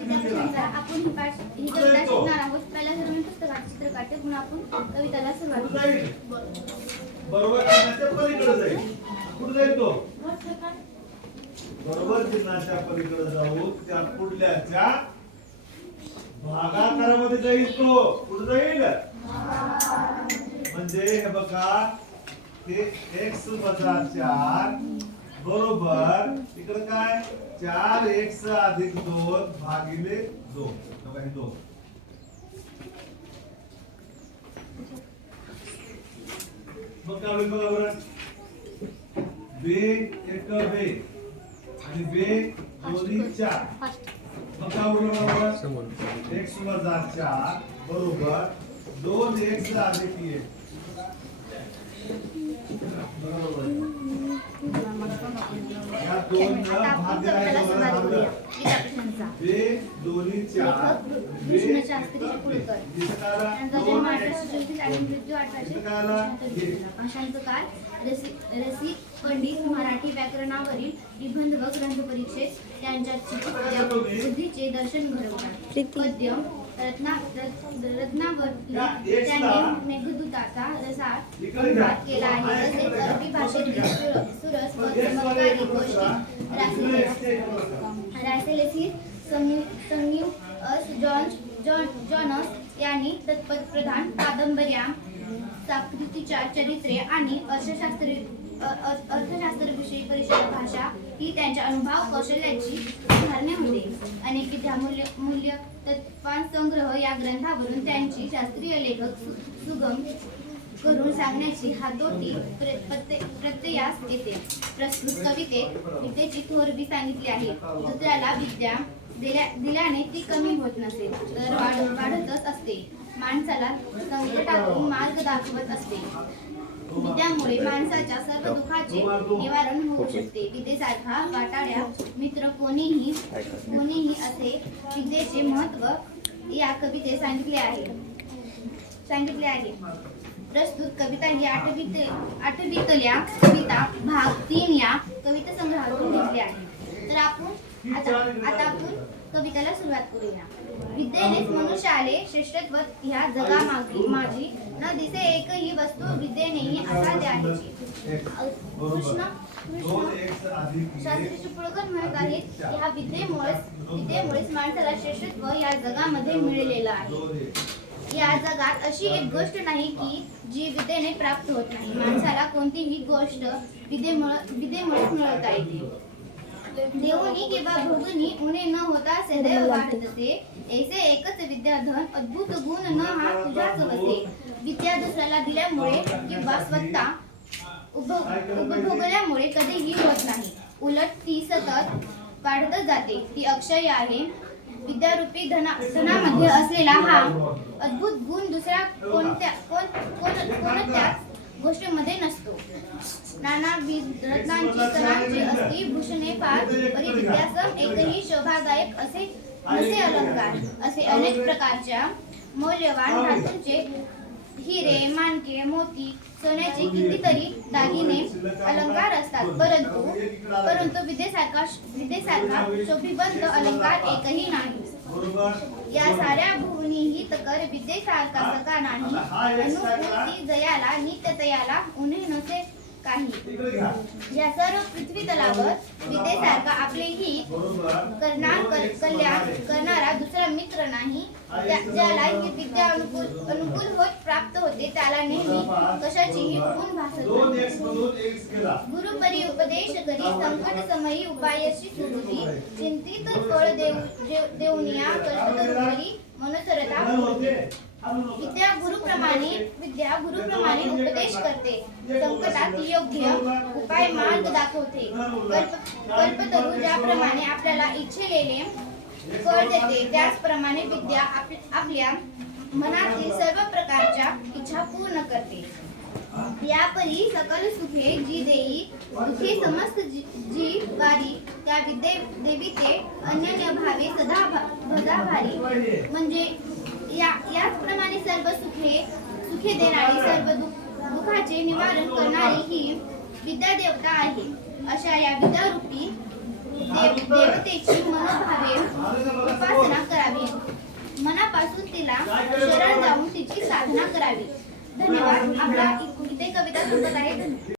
आपण ही कविता शिकणार आहोत पहिल्या सर्व मी पुस्तकात चित्र काढते पुन्हा आपण कविताला सुरुवात कुठं करू. जाईल बरोबर चिन्हाच्या पलीकडे जाईल. कुठं जाईल तो बरोबर चिन्हाच्या पलीकडे जाऊ. त्या पुढल्याच्या भागाकारामध्ये जाईल तो. कुठं जाईल? म्हणजे हे बघा ते एक्स वजा चार बरोबर. इकडे काय? चार एक्स अधिक दोन भागिले दोन. बघा हे दोन. मग काय होईल बघा बरं? बे एक बे. आणि बे दोन्ही चार. मग काय होईल बघा बरं? एक्स वजा चार. बरोबर. दोन एक्स अधिक एक. रसिक रसिक पंडित मराठी व्याकरणावरील निबंध व ग्रंथ परीक्षेत त्यांच्या बुद्धीचे दर्शन घडवतात पद्य रत्ना त्यांनी मेघदूताचा अनुवाद केला आहे. तसेच अरबी भाषेतील सुर- सुरस व चमत्कारी गोष्टी रासेले- रासेलेसी संयु संयुअस जॉन जॉन जॉनस यांनी तत्परप्रधान कादंबऱ्या साकृतीच्या चरित्रे आणि अर्थशास्त्री अर्थशास्त्रविषयी परिषद भाषा ही त्यांच्या अनुभव कौशल्याची उदाहरणे होते. अनेक विद्यामूल्य मूल्य तत्वांसंग्रह या ग्रंथावरून त्यांची शास्त्रीय लेखक सुगम करून सांगण्याची हातोटी प्र- प्रत्ययास येते. प्रस्तुत कवितेत विद्येची थोरबी सांगितली आहे. दुसऱ्याला विद्या दिल्या दिल्याने ती कमी होत नसेल तर वाढ वाढतच असते. माणसाला संकटातून मार्ग दाखवत असते. विद्यामुळे माणसाच्या सर्व दुःखाचे निवारण होऊ शकते. विद्येसारखा वाटाड्या मित्र कोणीही कोणीही असे विद्येचे महत्त्व या कवितेत सांगितले आहे. सांगितले आहे. प्रस्तुत कविता ही आठवीत आठवीतल्या कविता भाग तीन या कविता संग्रहातून घेतली आहे. तर आपण आता आता आपण कवितेला सुरुवात करूया. विद्येनेच मनुष्याले श्रेष्ठत्व ह्या जगामागी माझी न दिसे एकही वस्तू विद्येनेही असाध्य आहे. कृष्ण दोन कृष्ण शास्त्री चिपळूणकर म्हणत आहेत ह्या विद्येमुळेच विद्येमुळेच माणसाला श्रेष्ठत्व या जगामध्ये मिळालेलं आहे. या जगात अशी एक गोष्ट नाही की जी विद्येने प्राप्त होत नाही. माणसाला कोणतीही गोष्ट विद्येमुळे विद्येमुळेच मिळवता येते. देऊनी किंवा भोगनी उणे न होता सदैव वाटत असे. ऐसे एकच विद्याधन अद्भुत गुण न हा तुझ्याच वसे विद्या दुसऱ्याला दिल्यामुळे किंवा स्वतः उपभोगल्यामुळे कधीही होत नाही. उलट ती सतत वाढतच जाते. ती अक्षय आहे. विद्यारूपी धना धनामध्ये असलेला हा अद्भुत गुण दुसऱ्या कोणत्या कोण कोण कोणत्याच गोष्टीमध्ये नसतो. नानाविध रत्नांची स्तनांची असती भूषणे पार परी विद्यासम एकही शोभादायक असे नसे अलंकार असे अनेक प्रकारच्या मौल्यवान धातूंचे हिरे माणके मोती सोन्याचे कितीतरी दागिने अलंकार असतात. परंतु परंतु विद्येसारखा विद्येसारखा शोभिवंत अलंकार एकही नाही. या साऱ्या भुवनीही तकर विद्येसारखा सका नाही. अनुकूर्ती जयाला नित्यतयाला उन्हे नसे काही. या सर्व पृथ्वी तलावर विद्येसारखा आपले बरोबर. करणार कर- कल्याण करणारा दुसरा ज्याला विद्या अनुकूल अनुकूल होत प्राप्त होते त्याला नेहमी कशाचीही गुण भासत गेला गुरुपरी उपदेश करी संकट समयी उपायशी सुचती चिंतित फळ देव- देऊनिया कल्पतरुपरी मनोसरता. विद्या गुरुप्रमाणे विद्या गुरुप्रमाणे उपदेश करते. संकटात योग्य उपाय मार्ग दाखवते. कल्प कल्पतरू ज्याप्रमाणे आपल्याला इच्छिलेले देते. त्याचप्रमाणे विद्या आपल्या मनातील सर्व प्रकारच्या इच्छा पूर्ण करते. यापरी सकल सुखे जी देई दुखे समस्त जी जी वारी त्या विद्ये देवी ते अन्य भावे सदा भदा भारी म्हणजे या याचप्रमाणे सर्व सुखे सुखे देणारी सर्व दुख दुखाचे निवारण करणारी ही विद्या देवता आहे. अशा या विद्यारूपी देव देवतेची मन भक्तीला शरण जाऊन तिची साधना करावी. धन्यवाद. आपला इथे कविता संपत आहे. धन्यवाद